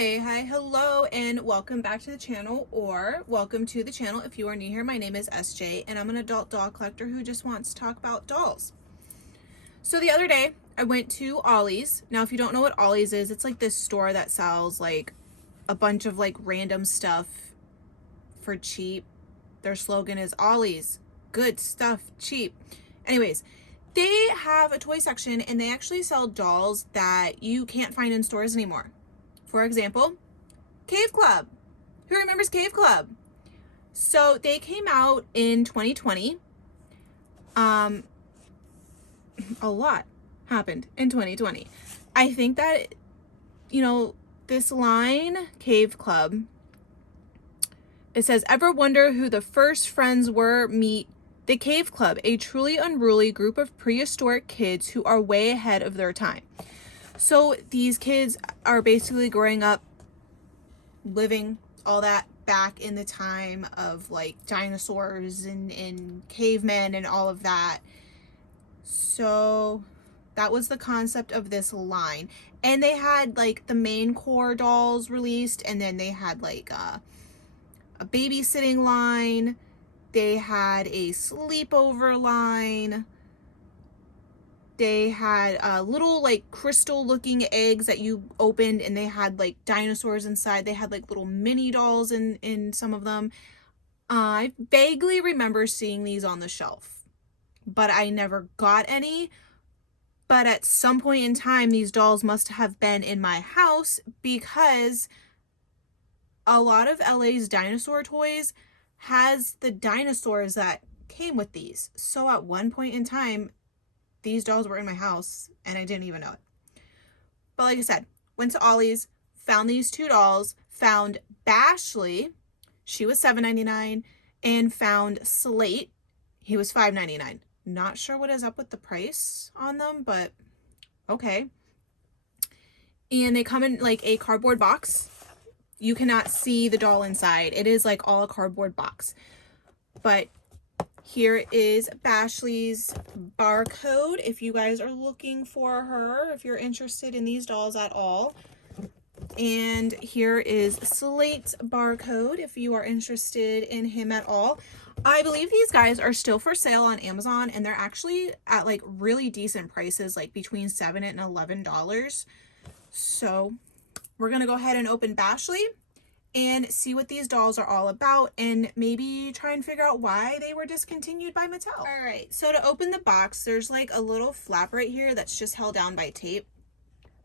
Hey, hi, hello, and welcome back to the channel, or welcome to the channel if you are new here. My name is SJ, and I'm an adult doll collector who just wants to talk about dolls. So the other day, I went to Ollie's. Now, if you don't know what Ollie's is, it's like this store that sells like a bunch of like random stuff for cheap. Their slogan is Ollie's, good stuff, cheap. Anyways, they have a toy section, and they actually sell dolls that you can't find in stores anymore. For example, Cave Club. Who remembers Cave Club? So they came out in 2020. A lot happened in 2020. I think that, this line, Cave Club, it says, ever wonder who the first friends were? Meet the Cave Club, a truly unruly group of prehistoric kids who are way ahead of their time. So these kids are basically growing up, living all that back in the time of like dinosaurs and cavemen and all of that. So that was the concept of this line. And they had like the main core dolls released, and then they had like a babysitting line. They had a sleepover line. They had little like crystal looking eggs that you opened, and they had like dinosaurs inside. They had like little mini dolls in some of them. I vaguely remember seeing these on the shelf, but I never got any. But at some point in time, these dolls must have been in my house, because a lot of LA's dinosaur toys has the dinosaurs that came with these. So at one point in time, these dolls were in my house and I didn't even know it. But like I said, went to Ollie's, found these two dolls, found Bashley, she was $7.99, and found Slate, he was $5.99. Not sure what is up with the price on them, but okay. And they come in like a cardboard box. You cannot see the doll inside. It is like all a cardboard box. But here is Bashley's barcode if you guys are looking for her, if you're interested in these dolls at all. And here is Slate's barcode if you are interested in him at all. I believe these guys are still for sale on Amazon, and they're actually at like really decent prices, like between $7 and $11. So we're going to go ahead and open Bashley and see what these dolls are all about, and maybe try and figure out why they were discontinued by Mattel. All right, so to open the box, there's like a little flap right here that's just held down by tape.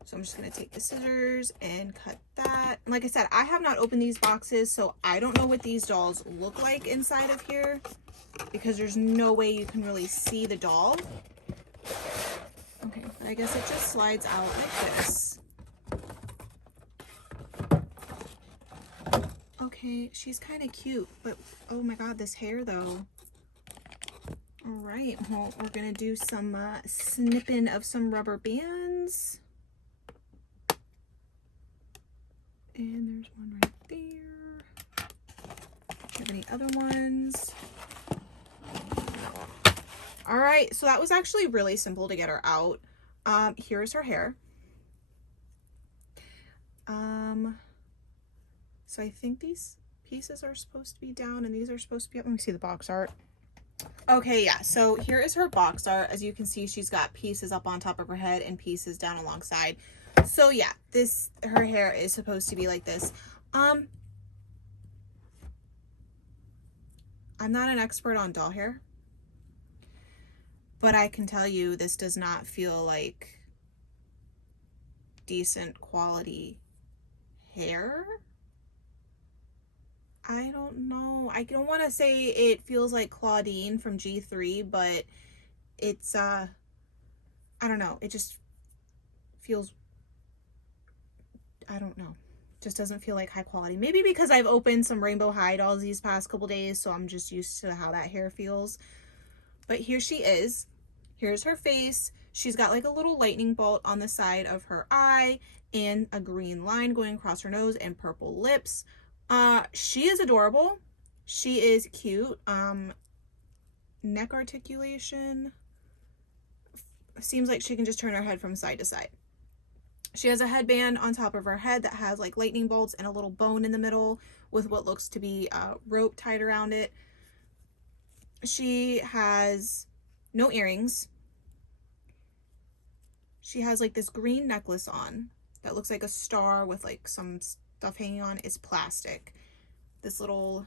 So I'm just gonna take the scissors and cut that. And like I said, I have not opened these boxes, so I don't know what these dolls look like inside of here, because there's no way you can really see the doll. Okay, I guess it just slides out like this. Okay, she's kind of cute, but oh my god, this hair though. All right, well, we're gonna do some snipping of some rubber bands. And there's one right there. Do you have any other ones? All right, so that was actually really simple to get her out. Here's her hair. So I think these pieces are supposed to be down and these are supposed to be up. Let me see the box art. Okay, yeah, so here is her box art. As you can see, she's got pieces up on top of her head and pieces down alongside. So yeah, her hair is supposed to be like this. I'm not an expert on doll hair, but I can tell you this does not feel like decent quality hair. I don't know. I don't want to say it feels like Claudine from G3, but it's, I don't know. It just feels, I don't know. Just doesn't feel like high quality. Maybe because I've opened some Rainbow High dolls these past couple days, so I'm just used to how that hair feels. But here she is. Here's her face. She's got like a little lightning bolt on the side of her eye and a green line going across her nose and purple lips. She is adorable. She is cute. Neck articulation. Seems like she can just turn her head from side to side. She has a headband on top of her head that has like lightning bolts and a little bone in the middle with what looks to be rope tied around it. She has no earrings. She has like this green necklace on that looks like a star with like some stuff hanging on. It's plastic. This little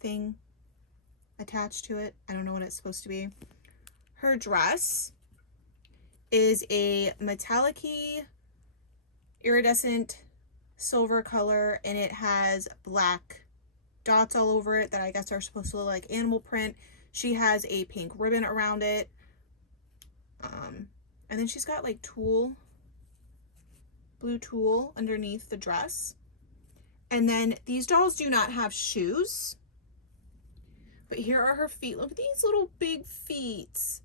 thing attached to it. I don't know what it's supposed to be. Her dress is a metallic-y, iridescent silver color, and it has black dots all over it that I guess are supposed to look like animal print. She has a pink ribbon around it. And then she's got like blue tulle underneath the dress. And then these dolls do not have shoes. But here are her feet. Look at these little big feet.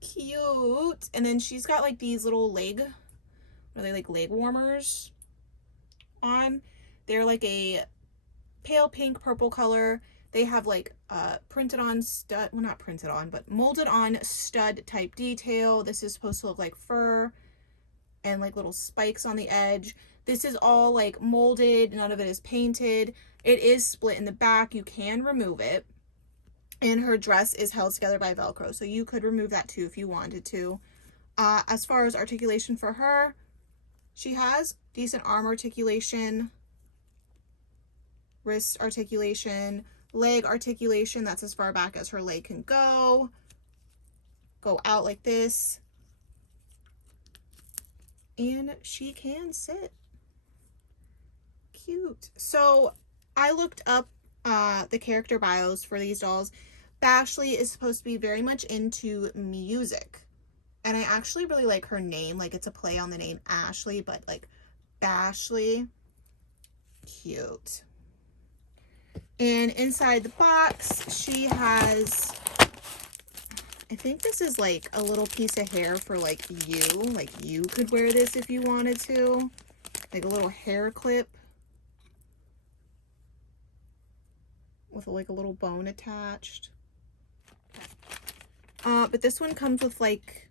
Cute. And then she's got like these little leg warmers on. They're like a pale pink purple color. They have like printed on stud, well, not printed on, but molded on stud type detail. This is supposed to look like fur and like little spikes on the edge. This is all like molded. None of it is painted. It is split in the back. You can remove it. And her dress is held together by Velcro, so you could remove that too if you wanted to. As far as articulation for her, she has decent arm articulation, wrist articulation, leg articulation. That's as far back as her leg can go. Go out like this. And she can sit. Cute. So I looked up the character bios for these dolls. Bashley is supposed to be very much into music. And I actually really like her name. Like, it's a play on the name Ashley, but like Bashley. Cute. And inside the box, she has, I think this is like a little piece of hair for like you. Like, you could wear this if you wanted to. Like a little hair clip with like a little bone attached. But this one comes with like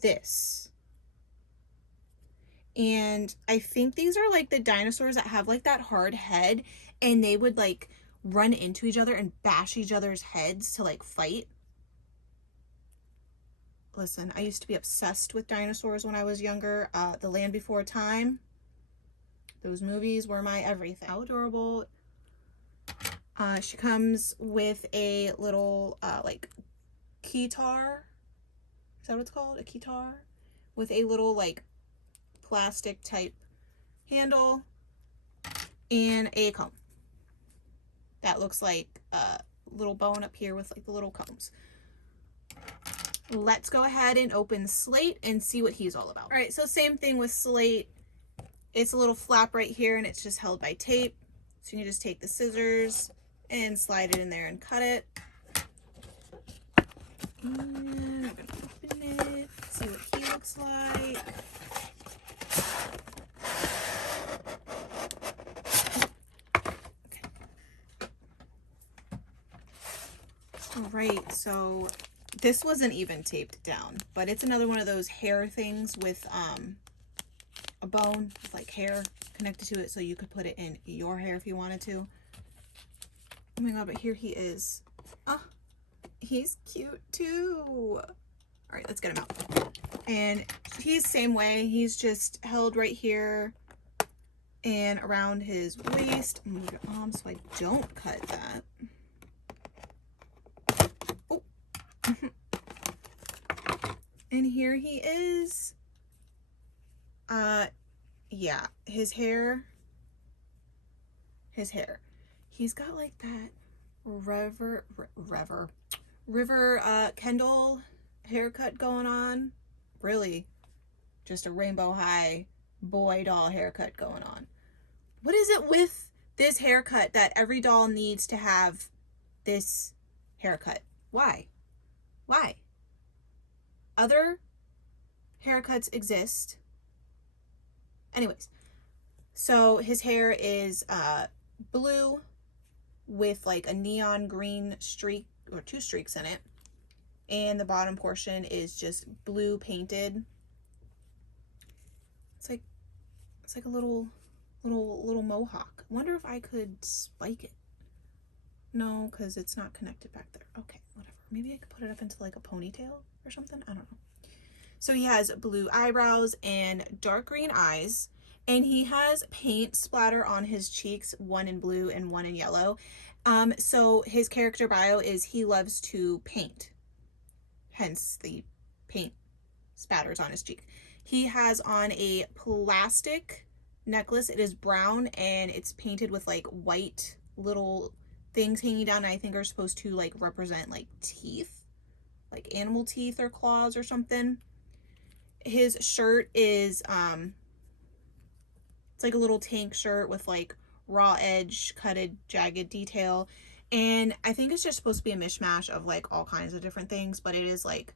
this. And I think these are like the dinosaurs that have like that hard head, and they would like run into each other and bash each other's heads to like fight. Listen, I used to be obsessed with dinosaurs when I was younger. The Land Before Time. Those movies were my everything. How adorable. She comes with a little like keytar. Is that what it's called? A keytar? With a little like plastic type handle and a comb that looks like a little bone up here with like the little combs. Let's go ahead and open Slate and see what he's all about. All right, so same thing with Slate. It's a little flap right here and it's just held by tape. So you can just take the scissors and slide it in there and cut it. And we're gonna open it, see what he looks like. All right, so this wasn't even taped down, but it's another one of those hair things with a bone with like hair connected to it, so you could put it in your hair if you wanted to. Oh my god, but here he is. Ah, he's cute too. All right, let's get him out. And he's the same way. He's just held right here and around his waist. Move your arm so I don't cut that. Oh. And here he is. Yeah, his hair. He's got like that River Kendall haircut going on. Really, just a rainbow high boy doll haircut going on. What is it with this haircut that every doll needs to have this haircut? Why? Other haircuts exist. Anyways, so his hair is blue with like a neon green streak or two streaks in it. and the bottom portion is just blue painted. It's like a little mohawk. I wonder if I could spike it. No, because it's not connected back there. Okay, whatever. Maybe I could put it up into like a ponytail or something. I don't know. So he has blue eyebrows and dark green eyes, and he has paint splatter on his cheeks, one in blue and one in yellow. So his character bio is he loves to paint, hence the paint spatters on his cheek. He has on a plastic necklace. It is brown and it's painted with like white little things hanging down, and I think are supposed to like represent like teeth, like animal teeth or claws or something. His shirt is it's like a little tank shirt with like raw edge, cutted, jagged detail, and I think it's just supposed to be a mishmash of like all kinds of different things, but it is like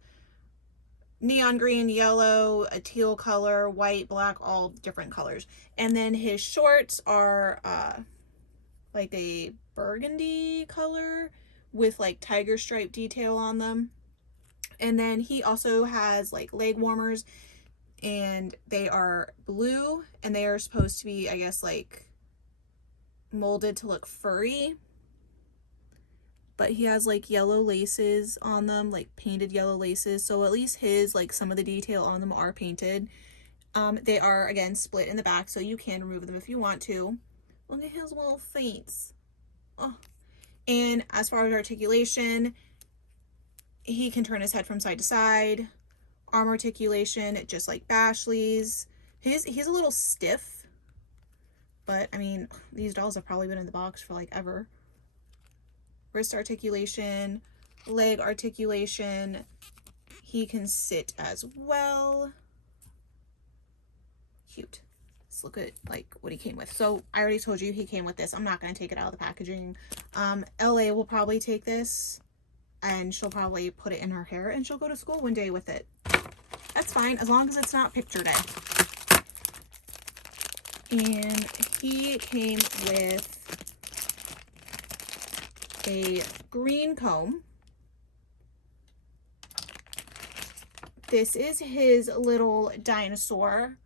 neon green, yellow, a teal color, white, black, all different colors. And then his shorts are like a burgundy color with like tiger stripe detail on them. And then he also has like leg warmers, and they are blue, and they are supposed to be, I guess, like molded to look furry. But he has like yellow laces on them, like painted yellow laces. So at least his, like some of the detail on them are painted. They are, again, split in the back, so you can remove them if you want to. Look at his little face. Oh. And as far as articulation, he can turn his head from side to side. Arm articulation, just like Bashley's. He's a little stiff, but I mean, these dolls have probably been in the box for like ever. Wrist articulation, leg articulation. He can sit as well. Cute. Let's look at like what he came with. So I already told you he came with this. I'm not going to take it out of the packaging. LA will probably take this, and she'll probably put it in her hair, and she'll go to school one day with it. That's fine, as long as it's not picture day. And he came with a green comb. This is his little dinosaur.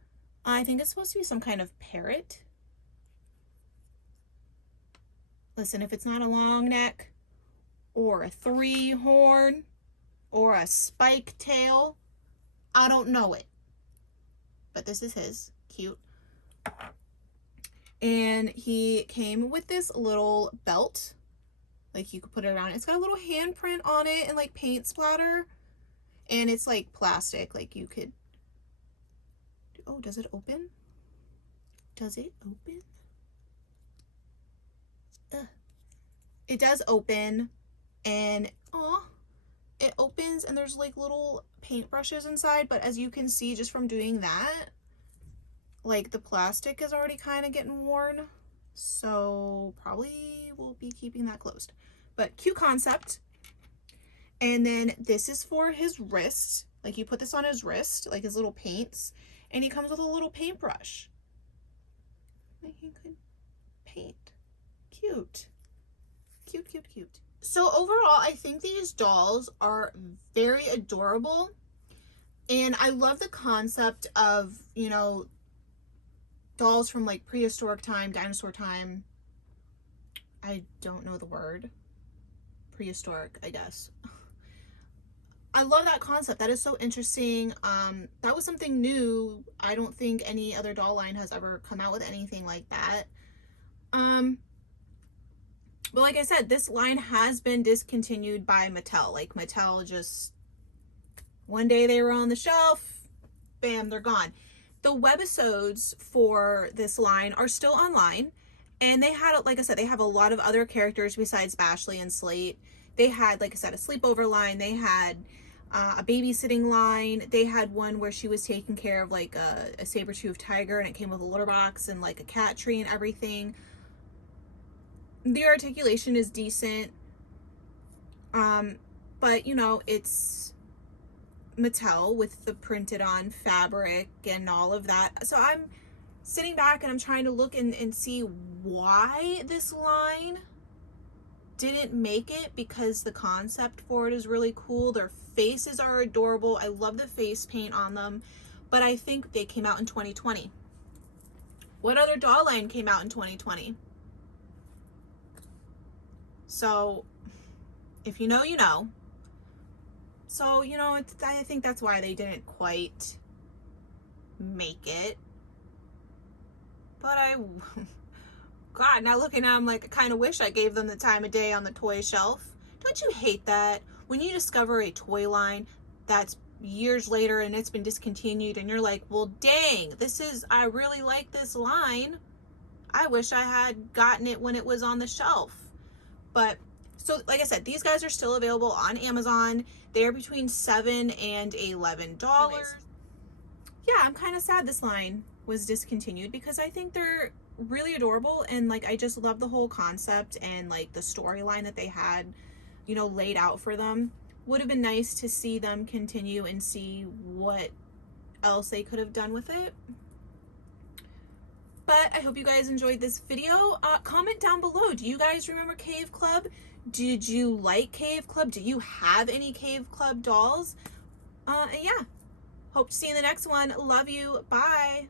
I think it's supposed to be some kind of parrot. Listen, if it's not a long neck, or a 3-horn, or a spike tail, I don't know it. But this is his. Cute. And he came with this little belt. Like, you could put it around. It's got a little handprint on it and like paint splatter. And it's like plastic. Like, you could... Oh, does it open? Does it open? It does open. And it opens, and there's like little paint brushes inside, but as you can see just from doing that, like the plastic is already kind of getting worn, so probably we'll be keeping that closed. But cute concept. And then this is for his wrist. Like, you put this on his wrist, like his little paints, and he comes with a little paintbrush. Like, he could paint. Cute. Cute, cute, cute. So overall, I think these dolls are very adorable, and I love the concept of, you know, dolls from like prehistoric time, dinosaur time. I don't know the word. Prehistoric, I guess. I love that concept. That is so interesting. That was something new. I don't think any other doll line has ever come out with anything like that. But like I said, this line has been discontinued by Mattel. Like, Mattel just, one day they were on the shelf, bam, they're gone. The webisodes for this line are still online, and they had, like I said, they have a lot of other characters besides Bashley and Slate. They had, like I said, a sleepover line. They had a babysitting line. They had one where she was taking care of like a saber-toothed tiger, and it came with a litter box and like a cat tree and everything. The articulation is decent, but you know, it's Mattel with the printed on fabric and all of that. So I'm sitting back and I'm trying to look and see why this line didn't make it because the concept for it is really cool. Their faces are adorable. I love the face paint on them, but I think they came out in 2020. What other doll line came out in 2020? So if you know, you know. So, you know, I think that's why they didn't quite make it. But God, now looking at them, like, I kind of wish I gave them the time of day on the toy shelf. Don't you hate that? When you discover a toy line that's years later and it's been discontinued and you're like, well, dang, I really like this line. I wish I had gotten it when it was on the shelf. But, so like I said, these guys are still available on Amazon. They're between $7 and $11. Anyways, yeah, I'm kind of sad this line was discontinued because I think they're really adorable, and like I just love the whole concept and like the storyline that they had, you know, laid out for them. Would have been nice to see them continue and see what else they could have done with it. But I hope you guys enjoyed this video. Comment down below, do you guys remember Cave Club? Did you like Cave Club? Do you have any Cave Club dolls? And yeah, hope to see you in the next one. Love you. Bye.